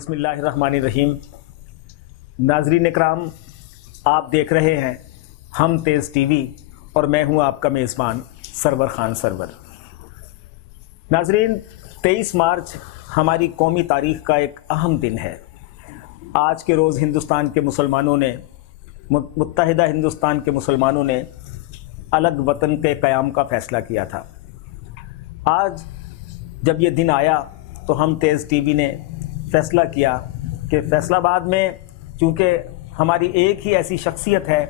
बिस्मिल्लाहिर्रहमानिर्रहीम। नाज़रीन इकराम, आप देख रहे हैं हम तेज़ टीवी और मैं हूं आपका मेज़बान सरवर खान सरवर। नाज़रीन, 23 मार्च हमारी कौमी तारीख़ का एक अहम दिन है। आज के रोज़ हिंदुस्तान के मुसलमानों ने, मुत्तहिदा हिंदुस्तान के मुसलमानों ने अलग वतन के क़याम का फ़ैसला किया था। आज जब ये दिन आया तो हम तेज़ टीवी ने फ़ैसला किया कि फैसलाबाद में, चूँकि हमारी एक ही ऐसी शख्सियत है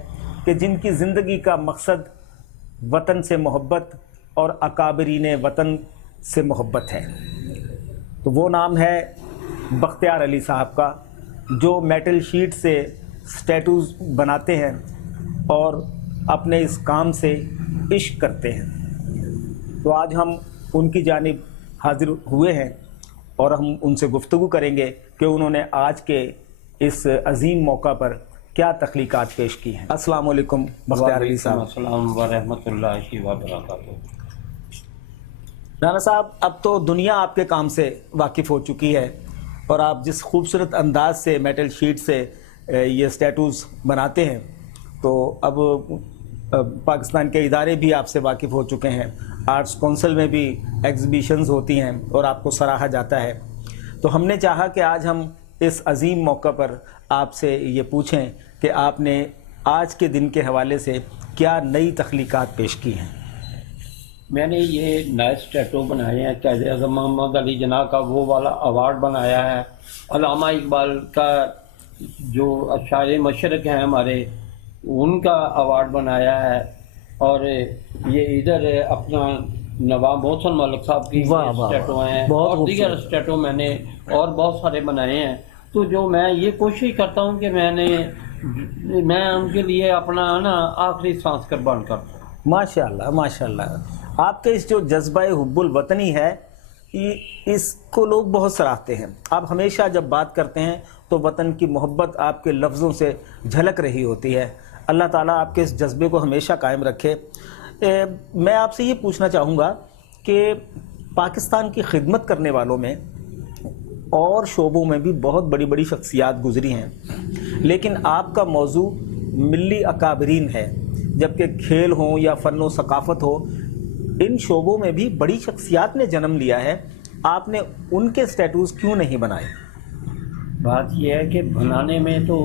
कि जिनकी ज़िंदगी का मकसद वतन से मोहब्बत और अकाबरीन वतन से मोहब्बत है, तो वो नाम है बख्तियार अली साहब का, जो मेटल शीट से स्टैटूज़ बनाते हैं और अपने इस काम से इश्क करते हैं। तो आज हम उनकी जानिब हाज़िर हुए हैं और हम उनसे गुफ्तगू करेंगे कि उन्होंने आज के इस अजीम मौका पर क्या तख्लीक़ात पेश की हैं। अस्सलाम वालेकुम बख्तियार अली साहब। अस्सलाम व रहमतुल्लाहि व बरकातुहू। राना साहब, अब तो दुनिया आपके काम से वाकिफ़ हो चुकी है और आप जिस खूबसूरत अंदाज से मेटल शीट से ये स्टैटूज़ बनाते हैं, तो अब पाकिस्तान के इदारे भी आपसे वाकिफ़ हो चुके हैं। आर्ट्स काउंसिल में भी एग्ज़िबिशंस होती हैं और आपको सराहा जाता है। तो हमने चाहा कि आज हम इस अजीम मौका पर आपसे ये पूछें कि आपने आज के दिन के हवाले से क्या नई तख्लीक़ात पेश की हैं। मैंने ये नए स्टैटू बनाए हैं। क़ायद आज़म मोहम्मद अली जिन्ना का वो वाला अवार्ड बनाया है। अल्लामा इकबाल का जो अशायर मशरक़ हैं हमारे, उनका अवार्ड बनाया है। और ये इधर अपना नवाब मोहसिन मलिक साहब की स्टैटू हैं और दीगर स्टैटू मैंने और बहुत सारे बनाए हैं। तो जो मैं ये कोशिश करता हूँ कि मैं उनके लिए अपना ना आखिरी सांस कुर्बान करता हूँ। माशाअल्लाह माशाअल्लाह, आपके इस जो जज्बा हुब्बुल वतनी है, इसको लोग बहुत सराहते हैं। आप हमेशा जब बात करते हैं तो वतन की मोहब्बत आपके लफ्ज़ों से झलक रही होती है। अल्लाह ताला आपके इस जज्बे को हमेशा कायम रखे। मैं आपसे ये पूछना चाहूँगा कि पाकिस्तान की खिदमत करने वालों में और शोबों में भी बहुत बड़ी बड़ी शख्सियात गुजरी हैं, लेकिन आपका मौजू मिली अकाबरीन है। जबकि खेल हो या फ़न व सकाफ़त हो, इन शोबों में भी बड़ी शख्सियात ने जन्म लिया है। आपने उनके स्टैटूज़ क्यों नहीं बनाए? बात यह है कि बनाने में तो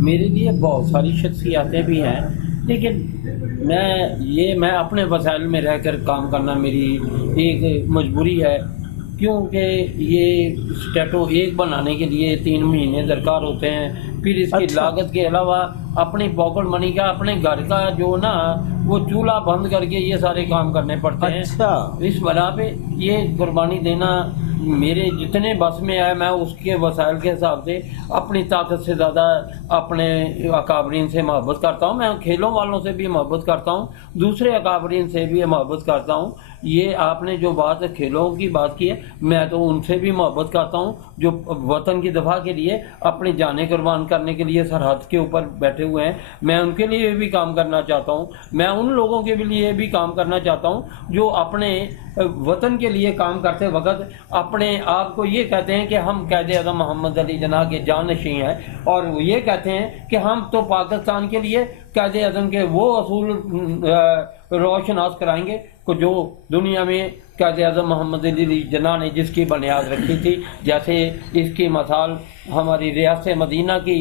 मेरे लिए बहुत सारी शख्सियातें भी हैं, लेकिन मैं अपने वसाइल में रहकर काम करना मेरी एक मजबूरी है। क्योंकि ये स्टैटू एक बनाने के लिए 3 महीने दरकार होते हैं। फिर इसकी लागत के अलावा अपनी पॉकेट मनी का, अपने घर का जो ना वो चूल्हा बंद करके ये सारे काम करने पड़ते हैं। इस वजह पे ये कुर्बानी देना मेरे जितने बस में आए, मैं उसके वसाइल के हिसाब से अपनी ताकत से ज़्यादा अपने अकाबरीन से मोहब्बत करता हूँ। मैं खेलों वालों से भी मोहब्बत करता हूँ, दूसरे अकाबरीन से भी मोहब्बत करता हूँ। ये आपने जो बात खेलों की बात की है, मैं तो उनसे भी मोहब्बत करता हूँ जो वतन की दफा के लिए अपनी जानें कुर्बान करने के लिए सरहद के ऊपर बैठे हुए हैं। मैं उनके लिए भी काम करना चाहता हूँ। मैं उन लोगों के लिए भी काम करना चाहता हूँ जो अपने वतन के लिए काम करते वक्त अपने आप को ये कहते हैं कि हम क़ायद आज़म मोहम्मद अली जिन्ना के जानशीं हैं, और ये कहते हैं कि हम तो पाकिस्तान के लिए क़ायद आज़म के वो असूल रोशनास कराएंगे को जो दुनिया में क़ायद आज़म मोहम्मद अली जिन्ना ने जिसकी बुनियाद रखी थी। जैसे इसकी मिसाल हमारी रियासत मदीना की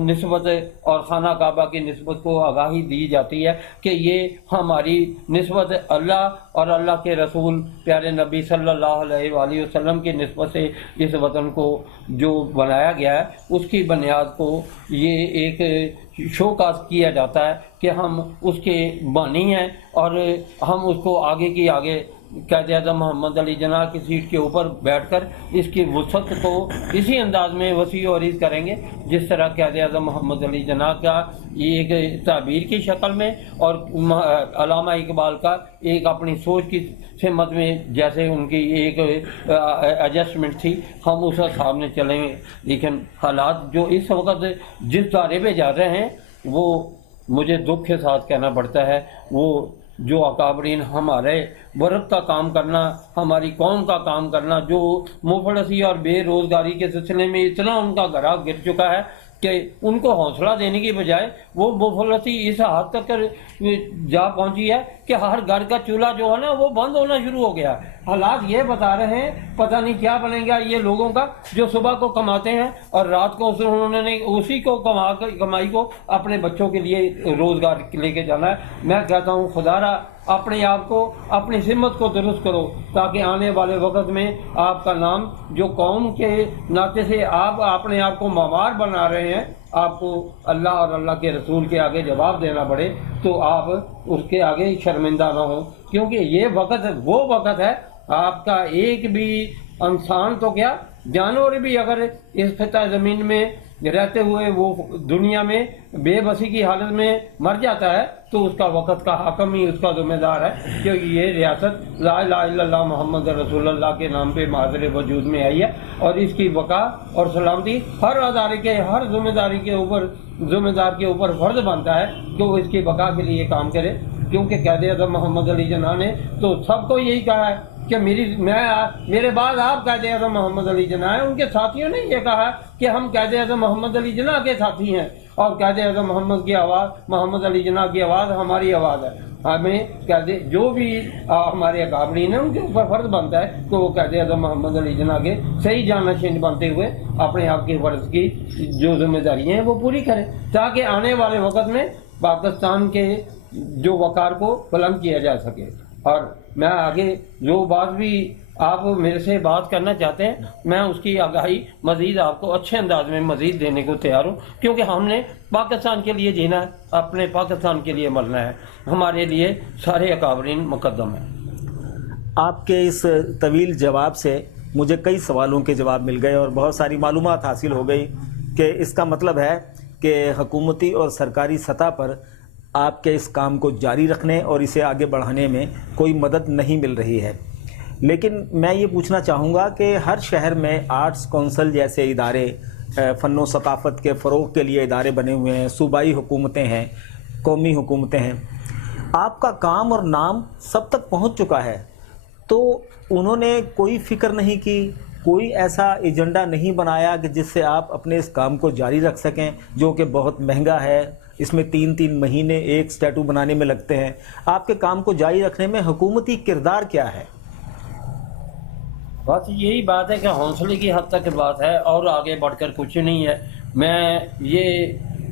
निस्बत और खाना काबा की निस्बत को आगाही दी जाती है कि ये हमारी निस्बत अल्लाह और अल्लाह के रसूल प्यारे नबी सल्लल्लाहु अलैहि वसल्लम की निस्बत से इस वतन को जो बनाया गया है, उसकी बुनियाद को ये एक शोकास किया जाता है कि हम उसके बानी हैं और हम उसको आगे की आगे क़ायद आज़म मोहम्मद अली जिन्ना की सीट के ऊपर बैठकर इसकी वसअत को इसी अंदाज में वसी और इज़ करेंगे जिस तरह क़ायद आज़म मोहम्मद अली जिन्ना का एक ताबीर की शक्ल में और अल्लामा इकबाल का एक अपनी सोच की सिमत में जैसे उनकी एक एडजस्टमेंट थी, हम उस हिसाब में चलेंगे। लेकिन हालात जो इस वक्त जिस दायरे पे जा रहे हैं, वो मुझे दुख के साथ कहना पड़ता है, वो जो अकाबरीन हमारे वर्क का काम करना, हमारी कौम का काम करना, जो मुफलसी और बेरोज़गारी के सिलसिले में इतना उनका घरा गिर चुका है कि उनको हौसला देने की बजाय वो मुफलसी इस हद तक जा पहुंची है कि हर घर का चूल्हा जो है ना वो बंद होना शुरू हो गया। हालात ये बता रहे हैं, पता नहीं क्या बनेगा ये लोगों का, जो सुबह को कमाते हैं और रात को उन्होंने उसी को कमाई को अपने बच्चों के लिए रोजगार लेके जाना है। मैं कहता हूँ खुदारा अपने आप को, अपनी हिम्मत को दुरुस्त करो, ताकि आने वाले वक्त में आपका नाम, जो कौम के नाते से आप अपने आप को मामार बना रहे हैं, आपको अल्लाह और अल्लाह के रसूल के आगे जवाब देना पड़े, तो आप उसके आगे शर्मिंदा ना हो। क्योंकि ये वक्त वो वक्त है, आपका एक भी इंसान तो क्या, जानवर भी अगर इस फिता ज़मीन में रहते हुए वो दुनिया में बेबसी की हालत में मर जाता है, तो उसका वक़्त का हाकम ही उसका ज़िम्मेदार है। क्योंकि ये रियासत ला इलाहा इल्लल्लाह मोहम्मद रसूलुल्लाह के नाम पे माज़र वजूद में आई है, और इसकी बका और सलामती हर अदारे के, हर ज़िम्मेदार के ऊपर फ़र्ज बनता है कि वो इसकी बका के लिए काम करे। क्योंकि क़ायद-ए-आज़म मोहम्मद अली जिन्ना ने तो सबको यही कहा है कि मेरे बाद आप क़ायद-ए-आज़म मोहम्मद अली जिन्ना हैं। उनके साथियों ने यह कहा कि हम क़ायद-ए-आज़म मोहम्मद अली जिन्ना के साथी हैं, और क़ायद-ए-आज़म मोहम्मद अली जिन्ना की आवाज़ हमारी आवाज़ है। हमें जो भी हमारे अकाबरीन हैं उनके ऊपर फ़र्ज बनता है कि वो क़ायद-ए-आज़म मोहम्मद अली जिन्ना के सही जानशीन बनते हुए अपने आप के फ़र्ज की जो जिम्मेदारी हैं वो पूरी करें, ताकि आने वाले वक्त में पाकिस्तान के जो वक़ार को बुलंद किया जा सके। और मैं आगे जो बात भी आप मेरे से बात करना चाहते हैं, मैं उसकी आगाही मज़ीद आपको अच्छे अंदाज में मज़ीद देने को तैयार हूँ। क्योंकि हमने पाकिस्तान के लिए जीना है, अपने पाकिस्तान के लिए मरना है, हमारे लिए सारे अकाबरीन मुकद्दम है। आपके इस तवील जवाब से मुझे कई सवालों के जवाब मिल गए और बहुत सारी मालूमात हासिल हो गई कि इसका मतलब है कि हुकूमती और सरकारी सतह पर आपके इस काम को जारी रखने और इसे आगे बढ़ाने में कोई मदद नहीं मिल रही है। लेकिन मैं ये पूछना चाहूँगा कि हर शहर में आर्ट्स कौंसिल जैसे इदारे, फ़न सकाफ़त के फ़रोग़ के लिए इदारे बने हुए हैं, सूबाई हुकूमतें हैं, कौमी हुकूमतें हैं, आपका काम और नाम सब तक पहुँच चुका है, तो उन्होंने कोई फ़िक्र नहीं की, कोई ऐसा एजेंडा नहीं बनाया कि जिससे आप अपने इस काम को जारी रख सकें, जो कि बहुत महंगा है, इसमें 3-3 महीने एक स्टैटू बनाने में लगते हैं। आपके काम को जारी रखने में हुकूमती किरदार क्या है? बस यही बात है कि हौसले की हद तक बात है और आगे बढ़कर कुछ नहीं है। मैं ये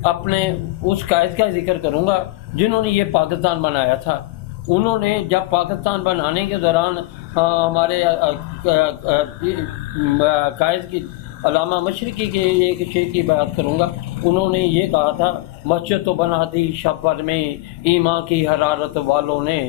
अपने उस कायद का जिक्र करूँगा जिन्होंने ये पाकिस्तान बनाया था। उन्होंने जब पाकिस्तान बनाने के दौरान हमारे कायद की अल्लामा मशरिकी के एक शेर की बात करूँगा। उन्होंने ये कहा था, मस्जिद तो बना दी शब भर में ईमान की हरारत वालों ने,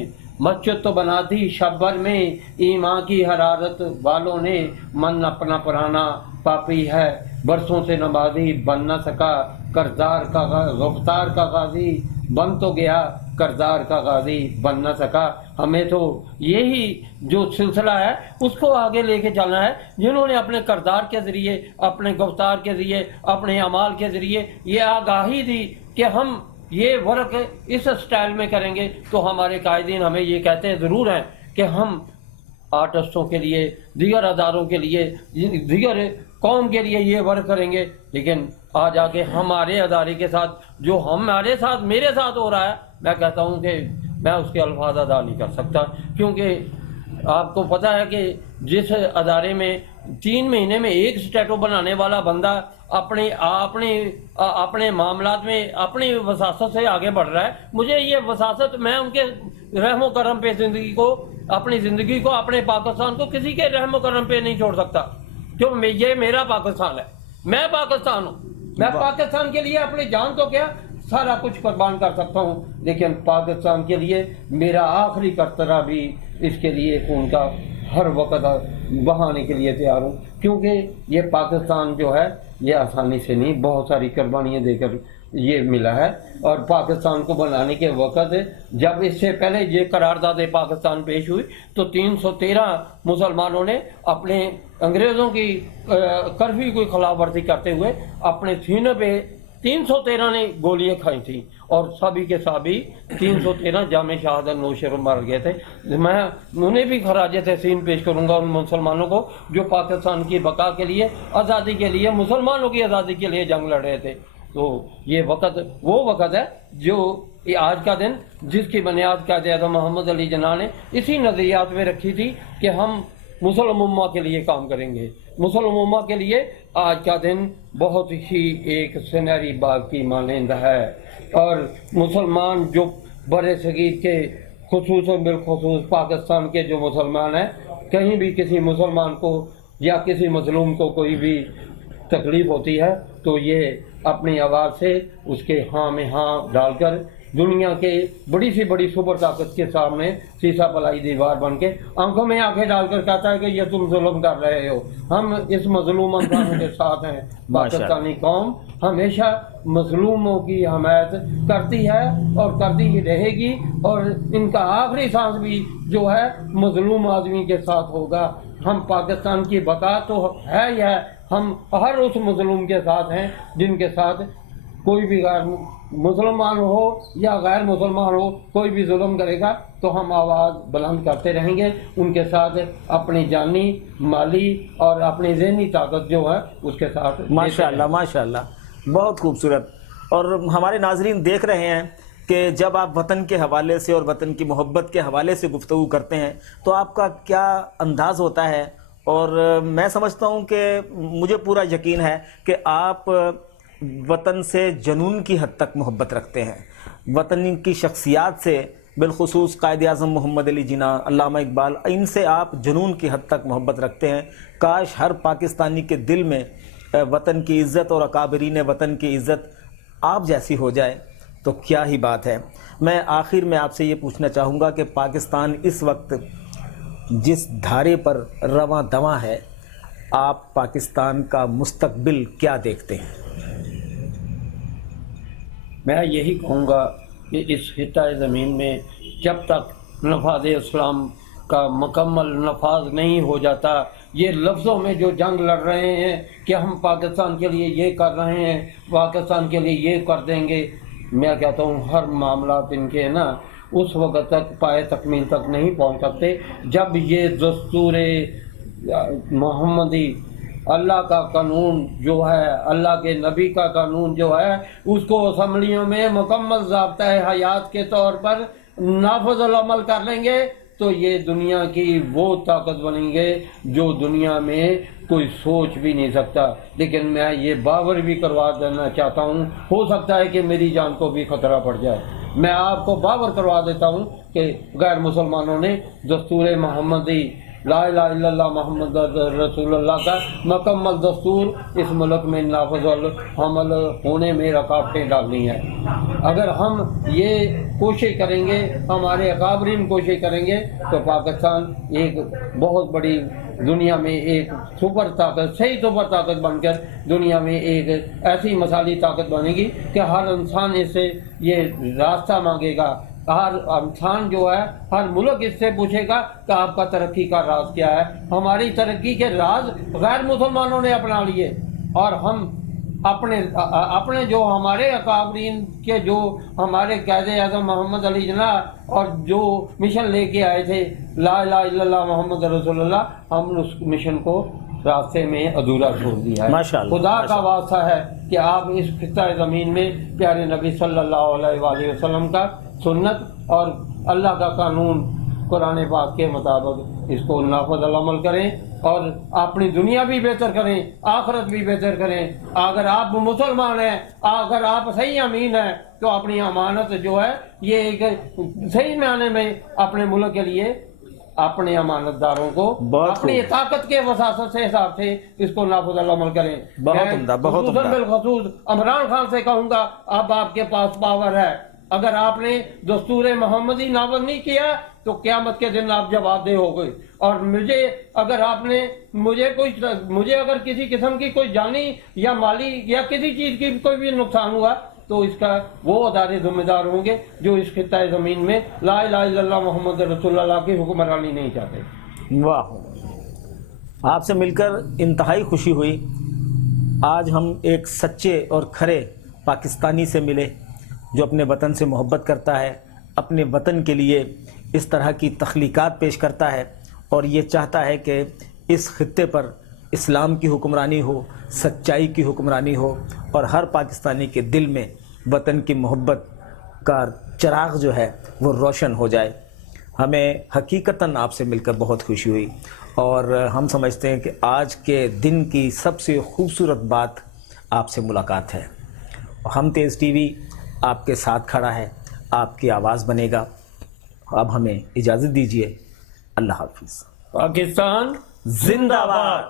मस्जिद तो बना दी शब भर में ईमान की हरारत वालों ने, मन अपना पुराना पापी है बरसों से नमाजी बन न सका, करदार का गिरफ्तार का गाजी बन तो गया, करदार का गाजी बन न सका। हमें तो यही जो सिलसिला है उसको आगे लेके चलना है, जिन्होंने अपने करदार के ज़रिए, अपने गिरफ्तार के ज़रिए, अपने अमाल के ज़रिए ये आगाही दी कि हम ये वर्क इस स्टाइल में करेंगे। तो हमारे कायदीन हमें ये कहते ज़रूर हैं कि हम आर्टिस्टों के लिए, दीगर अदारों के लिए, दीगर कौम के लिए ये वर्क करेंगे, लेकिन आज आके हमारे अदारे के साथ जो हमारे साथ मेरे साथ हो रहा है, मैं कहता हूँ कि मैं उसके अल्फाज अदा नहीं कर सकता। क्योंकि आपको पता है कि जिस अदारे में 3 महीने में एक स्टैटू बनाने वाला बंदा अपने मामलात में अपनी वसासत से आगे बढ़ रहा है, मुझे ये वसासत, मैं उनके रहमो करम पे ज़िंदगी को, अपनी ज़िंदगी को, अपने पाकिस्तान को किसी के रहमो करम पे नहीं छोड़ सकता। क्यों? ये मेरा पाकिस्तान है, मैं पाकिस्तान हूँ, मैं पाकिस्तान के लिए अपनी जान तो क्या सारा कुछ कुर्बान कर सकता हूँ, लेकिन पाकिस्तान के लिए मेरा आखिरी कतरा भी इसके लिए खून का हर वक्त बहाने के लिए तैयार हूँ। क्योंकि ये पाकिस्तान जो है ये आसानी से नहीं, बहुत सारी कुर्बानियाँ देकर ये मिला है। और पाकिस्तान को बनाने के वक्त जब इससे पहले ये करारदाद पाकिस्तान पेश हुई तो 313 मुसलमानों ने अपने अंग्रेज़ों की कर्फ्यू की खिलाफ वर्जी करते हुए अपने सीने पे 313 ने गोलियां खाई थी और सभी के सभी 313 जामे शहादत नौशर मर गए थे। मैं उन्हें भी खराज तहसीन पेश करूंगा उन मुसलमानों को जो पाकिस्तान की बका के लिए, आज़ादी के लिए, मुसलमानों की आज़ादी के लिए जंग लड़ रहे थे। तो ये वक़्त वो वक़्त है जो ये आज का दिन, जिसकी बुनियाद कायद-ए-आज़म मोहम्मद अली जिन्ना ने इसी नज़रियात में रखी थी कि हम मुसलमान उम्मा के लिए काम करेंगे। मुसलमान उम्मा के लिए आज का दिन बहुत ही एक सुनहरी बाग की मानंद है और मुसलमान जो बड़े सगीर के खुसूसन बिलखुसूस पाकिस्तान के जो मुसलमान हैं, कहीं भी किसी मुसलमान को या किसी मजलूम को कोई भी तकलीफ होती है तो ये अपनी आवाज़ से उसके हाँ में हाँ डालकर दुनिया के बड़ी सी बड़ी सुपर ताकत के सामने शीशा पलाई दीवार बन के आंखों में आंखें डालकर कहता है कि ये तुम जुल्म कर रहे हो, हम इस मजलूम इंसानों के साथ हैं। पाकिस्तानी कौम हमेशा मजलूमों की हमायत करती है और करती ही रहेगी और इनका आखिरी सांस भी जो है मजलूम आदमी के साथ होगा। हम पाकिस्तान की बका तो है ही है, हम हर उस मजलूम के साथ हैं जिनके साथ कोई भी गैर मुसलमान हो या गैर मुसलमान हो, कोई भी जुल्म करेगा तो हम आवाज़ बुलंद करते रहेंगे। उनके साथ अपनी जानी, माली और अपनी ज़हनी ताकत जो है उसके साथ। माशाअल्लाह माशाअल्लाह, बहुत खूबसूरत। और हमारे नाजरीन देख रहे हैं कि जब आप वतन के हवाले से और वतन की मोहब्बत के हवाले से गुफ्तगू करते हैं तो आपका क्या अंदाज़ होता है। और मैं समझता हूँ कि मुझे पूरा यकीन है कि आप वतन से जनून की हद तक मोहब्बत रखते हैं। वतन की शख्सियात से बिलखुसूस कायद-ए-आज़म मोहम्मद अली जिन्ना, अल्लामा इकबाल, इनसे आप जनून की हद तक मोहब्बत रखते हैं। काश हर पाकिस्तानी के दिल में वतन की इज़्ज़त और अकाबरीन वतन की इज़्ज़त आप जैसी हो जाए तो क्या ही बात है। मैं आखिर में आपसे ये पूछना चाहूँगा कि पाकिस्तान इस वक्त जिस धारे पर रवां दवां है, आप पाकिस्तान का मुस्तकबिल क्या देखते हैं? मैं यही कहूँगा कि इस खित्ता ज़मीन में जब तक नफाज़ इस्लाम का मुकम्मल नफाज नहीं हो जाता, ये लफ्ज़ों में जो जंग लड़ रहे हैं कि हम पाकिस्तान के लिए ये कर रहे हैं, पाकिस्तान के लिए ये कर देंगे, मैं कहता हूँ हर मामला इनके ना उस वक़्त तक पाए तकमील तक नहीं पहुँच सकते जब ये दस्तूर मोहम्मदी, अल्लाह का कानून जो है, अल्लाह के नबी का कानून जो है, उसको असम्बलियों में मुकम्मल ज़ाब्ता हयात के तौर पर नाफिज़ अमल कर लेंगे तो ये दुनिया की वो ताकत बनेंगे जो दुनिया में कोई सोच भी नहीं सकता। लेकिन मैं ये बावर भी करवा देना चाहता हूँ, हो सकता है कि मेरी जान को भी खतरा पड़ जाए। मैं आपको बावर करवा देता हूँ कि गैर मुसलमानों ने दस्तूर मोहम्मदी, ला इलाहा इल्लल्लाह मोहम्मद रसूलुल्लाह का मुकम्मल दस्तूर इस मुल्क में नाफिज़ अमल होने में रुकावटें डालनी है। अगर हम ये कोशिश करेंगे, हमारे अकाबरीन कोशिश करेंगे तो पाकिस्तान एक बहुत बड़ी दुनिया में एक सुपर ताकत, सही सुपर ताकत बनकर दुनिया में एक ऐसी मसाली ताकत बनेगी कि हर इंसान इससे ये रास्ता मांगेगा। हर इंसान जो है, हर मुल्क इससे पूछेगा कि आपका तरक्की का राज क्या है। हमारी तरक्की के राज गैर मुसलमानों ने अपना लिए और हम अपने जो हमारे अकाबरीन के, जो हमारे कायद-ए-आज़म मोहम्मद अली जिन्ना और जो मिशन लेके आए थे ला इलाहा इल्लल्लाह मोहम्मद रसूलुल्लाह, हम उस मिशन को रास्ते में अधूरा छोड़ दिया है। खुदा का वास्ता है कि आप इस खित्ता ज़मीन में प्यारे नबी सल्लल्लाहु अलैहि वसल्लम का सुन्नत और अल्लाह का कानून कुरान पाक के मुताबिक इसको नाफिज़ अमल करें और अपनी दुनिया भी बेहतर करें, आखिरत भी बेहतर करें। अगर आप मुसलमान हैं, अगर आप सही अमीन हैं तो अपनी अमानत जो है ये एक सही मायने में अपने मुल्क के लिए अपने अमानतदारों को अपनी ताकत के वसासत से हिसाब से इसको नाफिज़ अमल करें। बहुत बिलखसूस इमरान खान से कहूँगा, अब आपके पास पावर है। अगर आपने दस्तूर मोहम्मदी नाफिज़ नहीं किया तो क़यामत के दिन आप जवाबदेह हो गए। और मुझे अगर किसी किस्म की कोई जानी या माली या किसी चीज़ की कोई भी नुकसान हुआ तो इसका वो अदारे जिम्मेदार होंगे जो इस खित्ता ज़मीन में ला इलाहा इल्लल्लाह मोहम्मद रसूलुल्लाह की हुक्मरानी नहीं चाहते। वाह, आपसे मिलकर इंतहाई खुशी हुई। आज हम एक सच्चे और खरे پاکستانی سے ملے جو اپنے وطن سے محبت کرتا ہے، اپنے وطن کے لیے اس طرح کی تخلیقات پیش کرتا ہے اور یہ چاہتا ہے کہ اس خطے پر اسلام کی حکمرانی ہو، سچائی کی حکمرانی ہو اور ہر پاکستانی کے دل میں وطن کی محبت کا چراغ جو ہے وہ روشن ہو جائے۔ ہمیں حقیقتاً آپ سے مل کر بہت خوشی ہوئی اور ہم سمجھتے ہیں کہ آج کے دن کی سب سے خوبصورت بات آپ سے ملاقات ہے۔ ہم تیز ٹی وی آپ کے ساتھ کھڑا ہے، آپ کی آواز بنے گا۔ اب ہمیں اجازت دیجیے، اللہ حافظ۔ پاکستان زندہ باد۔